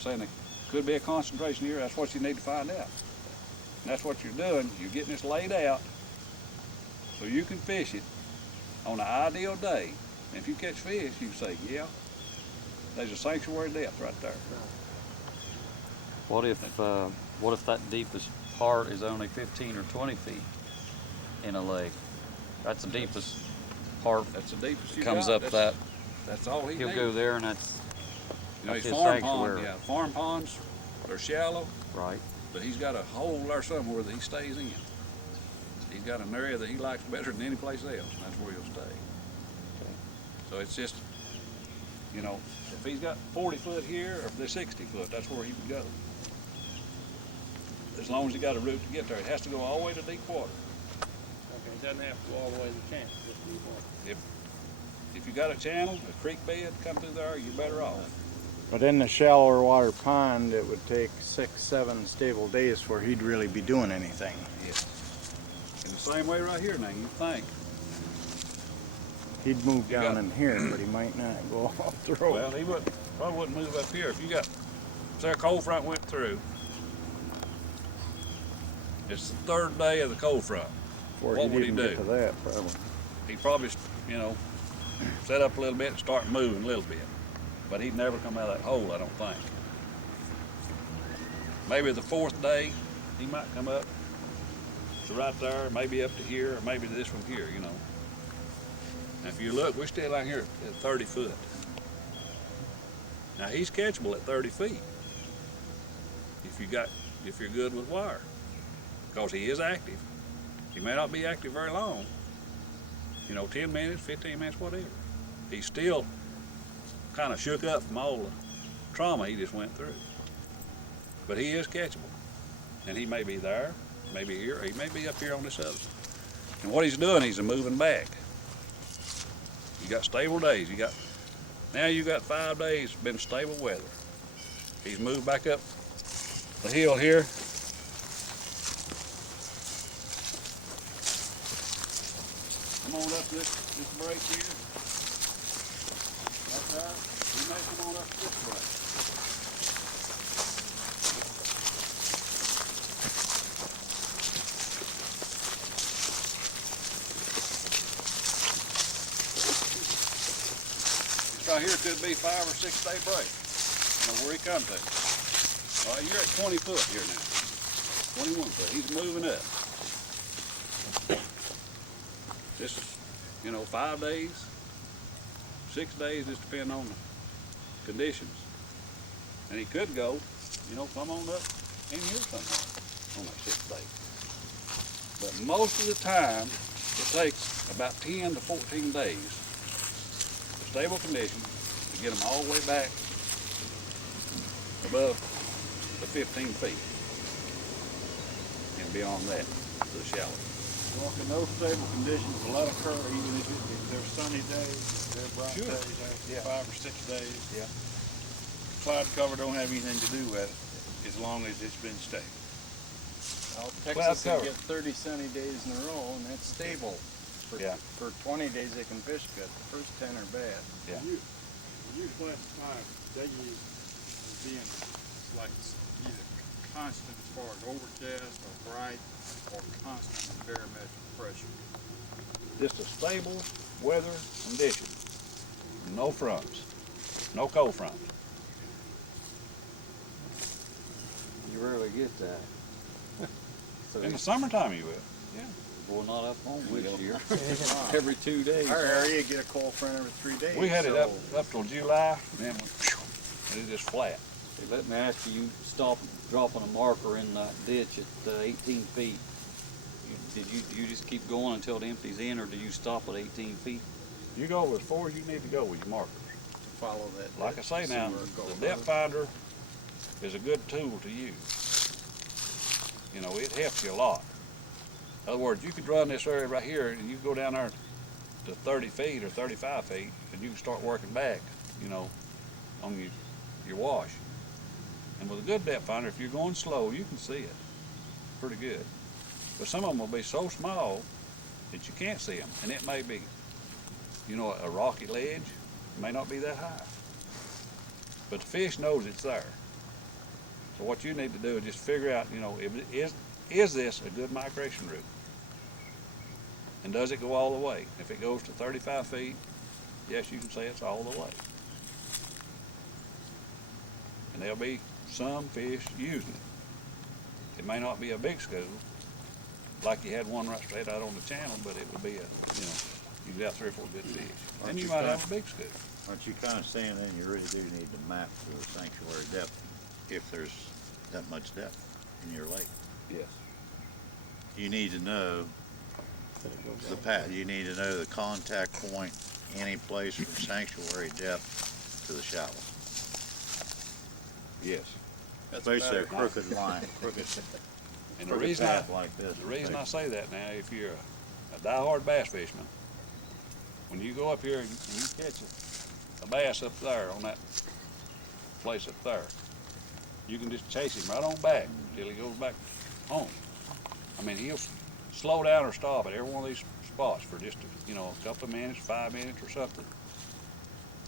saying there could be a concentration here. That's what you need to find out. And that's what you're doing. You're getting this laid out so you can fish it on an ideal day. And if you catch fish, you say, yeah, there's a sanctuary depth right there. What if that deepest part is only 15 or 20 feet in a lake? That's the deepest part. That's the deepest you comes got. up that. That's all he He'll needs. go there, and that's These his farm sanctuary. ponds, yeah, farm ponds, they're shallow, Right. but he's got a hole there somewhere that he stays in. He's got an area that he likes better than any place else, and that's where he'll stay. Okay. So it's just, you know, if he's got 40 foot here, or if they're 60 foot, that's where he can go. As long as he got a route to get there, it has to go all the way to deep water. Okay, it doesn't have to go all the way to the camp, just deep water. If you got a channel, a creek bed, come through there, you're better off. But in the shallower water pond, it would take 6, 7 stable days for he'd really be doing anything. Yes. In the same way right here now, you think. He'd move down in here, but he might not go off the road. Well, he probably wouldn't move up here. If you got, say a cold front went through, it's the third day of the cold front. Before what he'd would he even do? get to that, probably. He'd probably, you know, set up a little bit and start moving a little bit. But he'd never come out of that hole, I don't think. Maybe the fourth day, he might come up to right there, maybe up to here, or maybe to this one here, you know. Now, if you look, we're still out here at 30 foot. Now, he's catchable at 30 feet if you're good with wire, because he is active. He may not be active very long, you know, 10 minutes, 15 minutes, whatever. He's still kind of shook up from all the trauma he just went through. But he is catchable. And he may be there, maybe here, or he may be up here on this other side. And what he's doing, he's moving back. You got stable days. Now you got 5 days been stable weather. He's moved back up the hill here. Come on up this break here. That's right. You may come on up this break. Right here could be 5 or 6 day break. You know where he come to. You're at 20 foot here now. 21 foot. He's moving up. This is, you know, 5 days, 6 days, just depending on the conditions. And he could go, you know, come on up in here somewhere on that 6th day. But most of the time, it takes about 10 to 14 days stable conditions to get them all the way back above the 15 feet and beyond that to the shallow. Well, in those stable conditions, a lot occur even if there's sunny days, there's bright Sure. days, after Yeah. 5 or 6 days. Yeah. Cloud cover don't have anything to do with it as long as it's been stable. Well, Cloud Texas cover. can get 30 sunny days in a row, and that's stable. Yeah. For 20 days they can fish good. The first 10 are bad. Yeah. You classify days as being like either constant as far as overcast or bright or constant in barometric pressure. Just a stable weather condition. No fronts. No cold fronts. You rarely get that. So In the summertime you will. Yeah. well, not up home this year. Every 2 days. Our area, you get a cold front every 3 days. We had it so up till July, then and it's just flat. Hey, let me ask you, stop dropping a marker in that ditch at 18 feet. Do you just keep going until it empties in, or do you stop at 18 feet? You go as far as you need to go with your markers. to follow that. Like I say see now, where it goes. the depth finder is a good tool to use. You know, it helps you a lot. In other words, you could run this area right here and you go down there to 30 feet or 35 feet and you can start working back, you know, on your wash. And with a good depth finder, if you're going slow, you can see it pretty good. But some of them will be so small that you can't see them. And it may be, you know, a rocky ledge. It may not be that high. But the fish knows it's there. So what you need to do is just figure out, you know, is this a good migration route? And does it go all the way? If it goes to 35 feet, yes, you can say it's all the way. And there'll be some fish using it. It may not be a big school, like you had one right straight out on the channel, but it would be a, you know, you got 3 or 4 good fish. And you might have a big school. Aren't you kind of saying then you really do need to map the sanctuary depth if there's that much depth in your lake? Yes. You need to know the path, you need to know the contact point, any place from sanctuary depth to the shallows. Yes. That's basically a crooked line, crooked And the reason I, path like this. the reason I say that now, if you're a diehard bass fisherman, when you go up here and you catch a bass up there on that place up there, you can just chase him right on back until he goes back home. I mean, he'll slow down or stop at every one of these spots for just, you know, a couple of minutes, 5 minutes or something.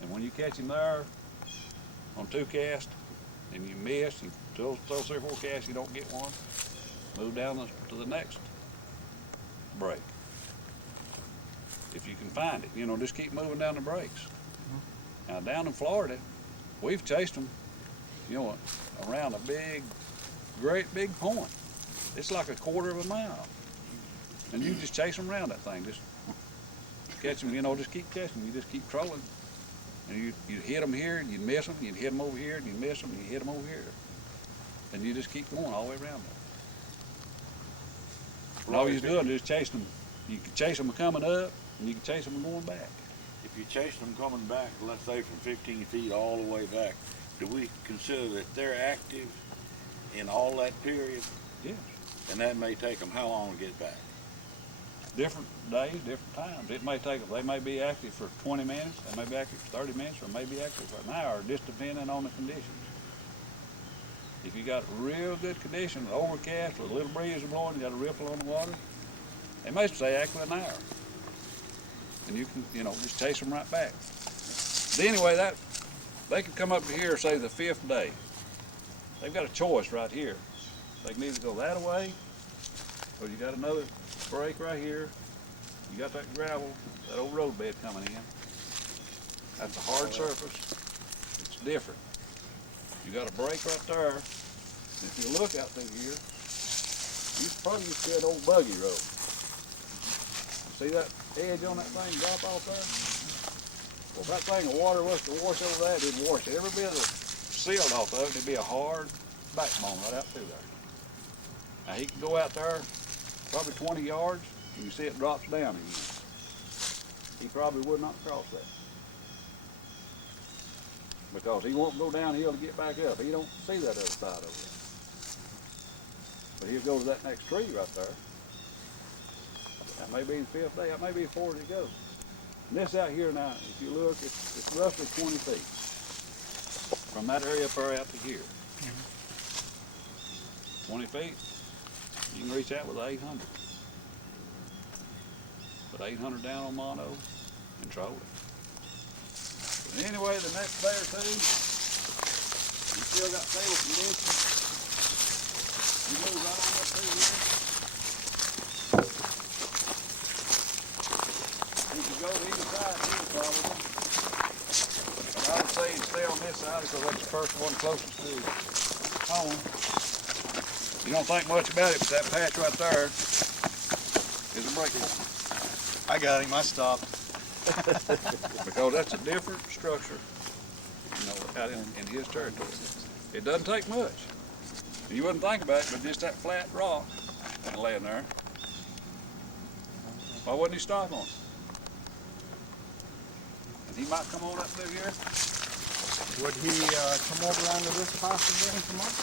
And when you catch him there on 2 casts and you miss, you throw 3 or 4 casts, you don't get one, move down to the next break. If you can find it, you know, just keep moving down the breaks. Now down in Florida, we've chased them, you know, around a great big point. It's like a 1/4 of a mile. And you just chase them around that thing, just catch them, you know, just keep catching them. You just keep trolling. And you hit them here and you miss them, you hit them over here and you miss them and you hit them over here. And you just keep going all the way around them. And all you're doing is chasing them. You can chase them coming up and you can chase them going back. If you chase them coming back, let's say from 15 feet all the way back, do we consider that they're active in all that period? Yeah. And that may take them how long to get back? Different days, different times. It may take them, they may be active for 20 minutes, they may be active for 30 minutes, or may be active for an hour, just depending on the conditions. If you got real good conditions, overcast, with a little breeze blowing, you got a ripple on the water, they may stay active an hour. And you can, you know, just chase them right back. But anyway, they can come up to here, say the 5th day. They've got a choice right here. They can either go that way, or you got another break right here. You got that gravel, that old road bed coming in. That's a hard surface. It's different. You got a break right there. And if you look out through here, you probably used to see an old buggy road. See that edge on that thing drop off there? Well, if that thing of water was to wash over that, it'd wash every bit of sealed off of it. It'd be a hard backbone right out through there. Now he can go out there probably 20 yards, and you see it drops down again. He probably would not cross that. Because he won't go downhill to get back up. He don't see that other side over there. But he'll go to that next tree right there. That may be the 5th day, that may be 4 to go. And this out here now, if you look, it's roughly 20 feet. From that area up there out to here. 20 feet, you can reach out with 800. Put 800 down on mono and troll it. But anyway, the next day or 2, you still got stable conditions. You move right on up through here. You can go to either side here probably. But I would say you stay on this side because that's the first one closest to home. You don't think much about it, but that patch right there is a break point. I got him, I stopped. Because that's a different structure, you know, out in his territory. It doesn't take much. You wouldn't think about it, but just that flat rock laying there. Why wouldn't he stop on it? And he might come on up through here. Would he come over onto this possibly and come up?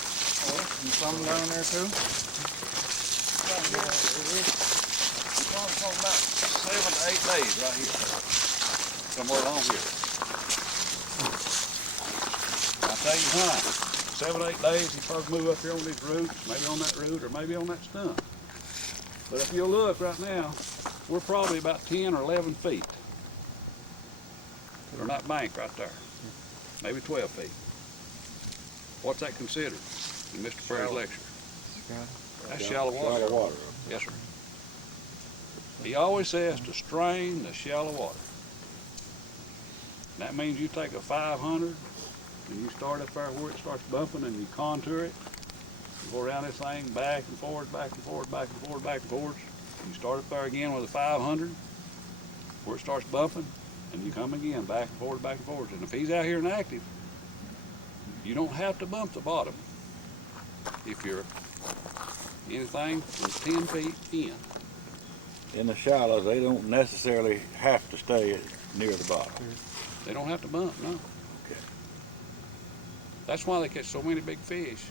And some down there too? Right here, he's probably talking about 7 to 8 days right here. Somewhere along here. I'll tell you why. 7 to 8 days, he first move up here on these roots, maybe on that root or maybe on that stump. But if you look right now, we're probably about 10 or 11 feet. Or that bank right there. Maybe 12 feet. What's that considered? in Mr. Perry's lecture. That's Shallow shallow water. water. Yes, sir. He always says to strain the shallow water. That means you take a 500 and you start up there where it starts bumping and you contour it. You go around this thing back and forward, back and forward, back and forward, back and forward. You start up there again with a 500 where it starts bumping and you come again back and forward, back and forward. And if he's out here and active, you don't have to bump the bottom if you're anything from 10 feet in. In the shallows, they don't necessarily have to stay near the bottom. They don't have to bump, no. Okay. That's why they catch so many big fish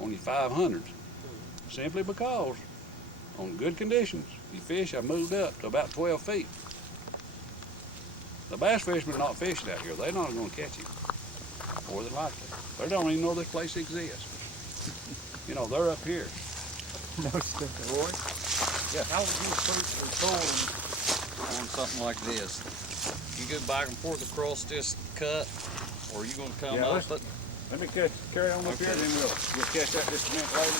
on your 500s. Simply because on good conditions, your fish have moved up to about 12 feet. The bass fishermen are not fishing out here. They're not going to catch him. More than likely. They don't even know this place exists. You know, they're up here. No stick. Roy? How would you approach controlling on something like this? You go back and forth across this cut, or are you gonna come Yeah, up? Let me carry on up here, Okay. then we'll catch that just a minute later.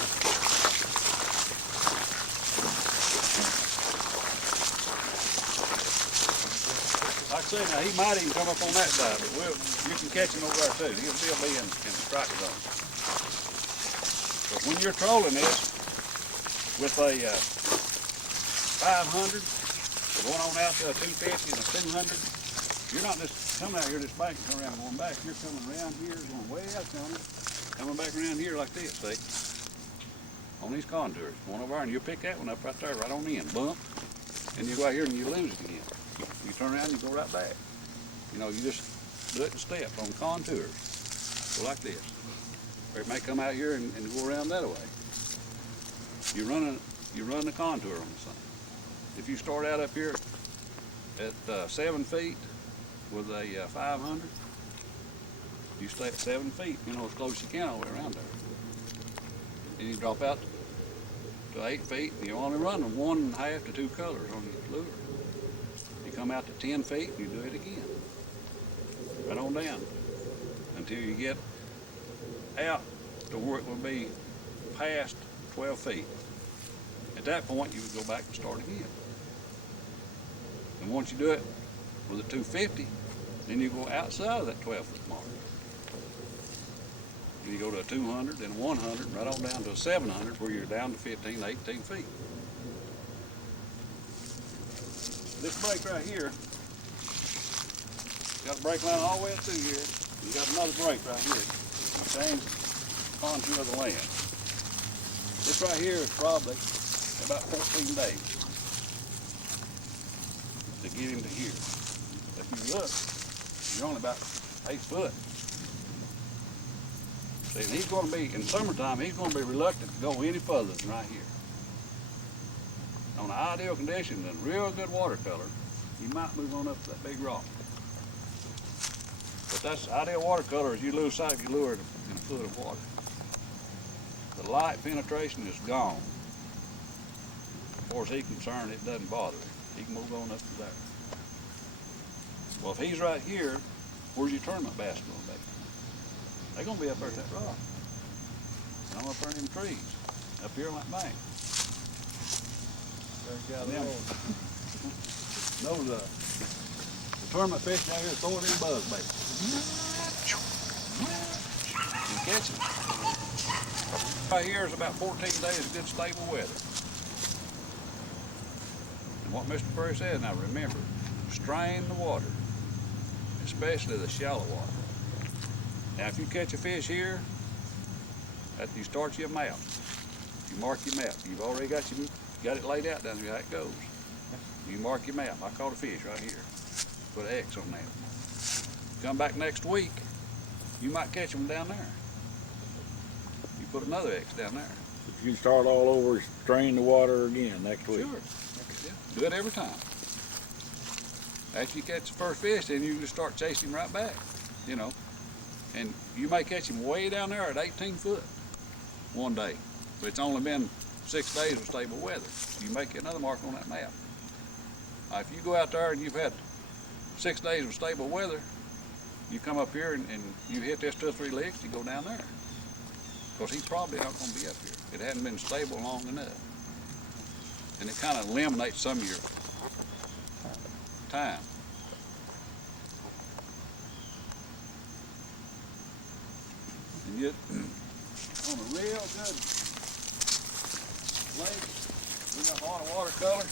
Like I say, now he might even come up on that side, but you can catch him over there too. He'll still be in the strike zone. But when you're trolling this with a 500, going on out to a 250 and a 200, you're not just coming out here this bank and come around and going back. You're coming around here, going way out counter, coming back around here like this, see? On these contours. One over there, and you'll pick that one up right there, right on the end. Bump, and you go out here and you lose it again. You turn around and you go right back. You know, you just do it in steps on contours. Go like this. Or it may come out here and go around that way. You run the contour on this thing. If you start out up here at 7 feet with a 500, you stay at 7 feet, you know, as close as you can all the way around there. And you drop out to 8 feet, and you only run 1.5 to 2 colors on your lure. You come out to 10 feet, and you do it again. Right on down until you get out to where it will be past 12 feet. At that point, you would go back and start again. And once you do it with a 250, then you go outside of that 12-foot mark. And you go to a 200, then a 100, right on down to a 700, where you're down to 15, 18 feet. This break right here, you got a break line all the way up through here. You got another break right here. You change the contour of the land. This right here is probably about 14 days to get him to here. If you look, you're only about 8 foot. See, and he's going to be, in summertime, he's going to be reluctant to go any further than right here. On the ideal conditions and real good watercolor, you might move on up to that big rock. But that's ideal watercolor is you lose sight of your lure in a foot of water. The light penetration is gone. As far as he's concerned, it doesn't bother him. He can move on up to there. Well, if he's right here, where's your tournament bass going to be? They're going to be up there at that rock. And I'm up there in them trees, up here on that bank. Them, the tournament fish down here throwing in buzz bait. You catch them. Right here is about 14 days of good stable weather. And what Mr. Perry said, now remember, strain the water, especially the shallow water. Now if you catch a fish here, you start your map. You mark your map. You've already got it laid out down here how it goes. You mark your map. I caught a fish right here. Put an X on that. Come back next week, you might catch them down there. You put another X down there. If you start all over, strain the water again next week. Sure. Yeah. Do it every time. After you catch the first fish, then you just start chasing him right back, you know. And you may catch him way down there at 18 foot one day, but it's only been 6 days of stable weather. You make another mark on that map. If you go out there and you've had 6 days of stable weather, you come up here and you hit this 2 or 3 licks, you go down there. because he's probably not gonna be up here. It hadn't been stable long enough. And it kind of eliminates some of your time. And yet, on a real good lake, we got a lot of watercolor.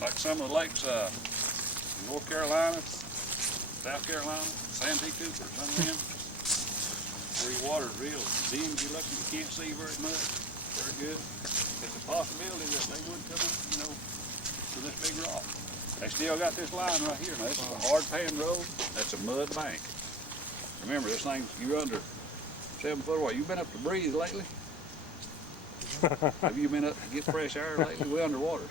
Like some of the lakes in North Carolina, South Carolina, Santee Cooper, some of them, where your water's real dingy looking, you can't see very much, very good. It's a possibility that they would come up, you know, to this big rock. They still got this line right here. Now, this is a hard pan road. That's a mud bank. Remember, this thing, you're under 7 foot away. You been up to breathe lately? Have you been up to get fresh air lately? We're underwater.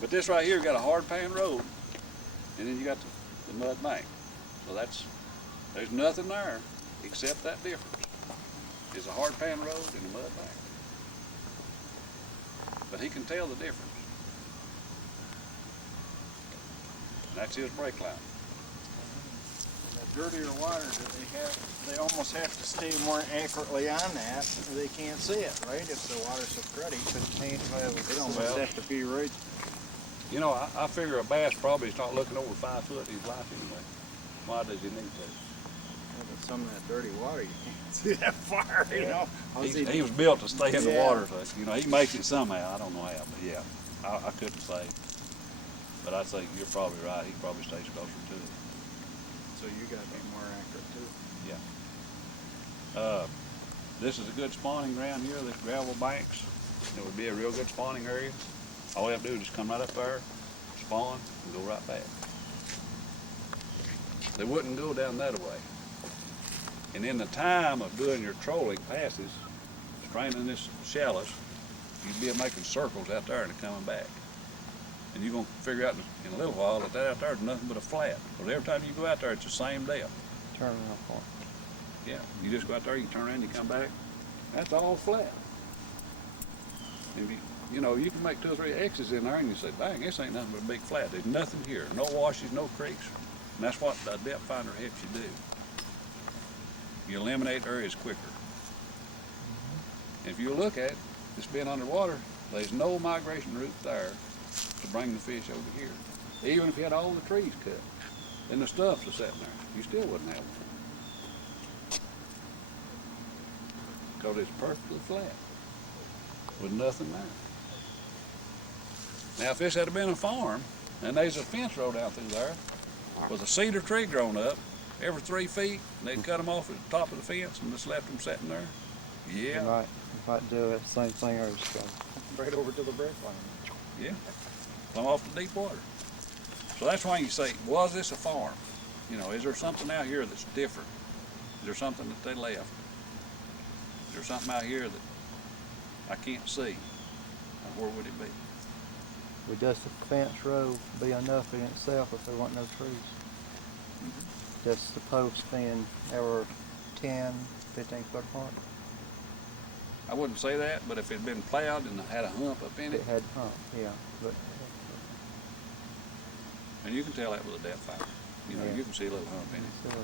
But this right here got a hard pan road, and then you got the mud bank. So there's nothing there except that difference. It's a hard pan road and a mud bank. But he can tell the difference. And that's his brake line. The dirtier water that they almost have to stay more accurately on that, or they can't see it, right? If the water's so cruddy, they almost have to be right. You know, I figure a bass probably is not looking over 5 foot in his life anyway. Why does he need to? Well, but some of that dirty water, you can't see that far, you know. He was built to stay in the Yeah. water, but you know, he makes it somehow. I don't know how, but yeah, I couldn't say. But I think you're probably right. He probably stays closer to it. So you gotta be more accurate too. This is a good spawning ground here, the gravel banks. It would be a real good spawning area. All we have to do is just come right up there, spawn, and go right back. They wouldn't go down that way. And in the time of doing your trolling passes, straining this shallows, you'd be making circles out there and coming back. And you're gonna figure out in a little while that out there is nothing but a flat. Because every time you go out there, it's the same depth. Turn around point. Yeah, you just go out there, you turn around, you come back. That's all flat. And you know, you can make 2 or 3 X's in there and you say, dang, this ain't nothing but a big flat. There's nothing here. No washes, no creeks. And that's what the depth finder helps you do. You eliminate areas quicker. And if you look at it, it's been underwater, there's no migration route there to bring the fish over here. Even if you had all the trees cut and the stuffs are sitting there, you still wouldn't have one. Because it's perfectly flat with nothing there. Now, if this had been a farm and there's a fence road out through there with a cedar tree grown up every 3 feet, and they'd cut them off at the top of the fence and just left them sitting there, yeah. You might do it, same thing, or just go. Right over to the brake line. Yeah, come off the deep water. So that's why you say, was this a farm? You know, is there something out here that's different? Is there something that they left? Is there something out here that I can't see? Where would it be? Would just the fence row be enough in itself if there weren't no trees? Just the posts being, they were 10, 15 foot apart. I wouldn't say that, but if it'd been plowed and had a hump up in it, It had hump, yeah, but and you can tell that with a depth finder. You know, Yeah. you can see a little hump in it. still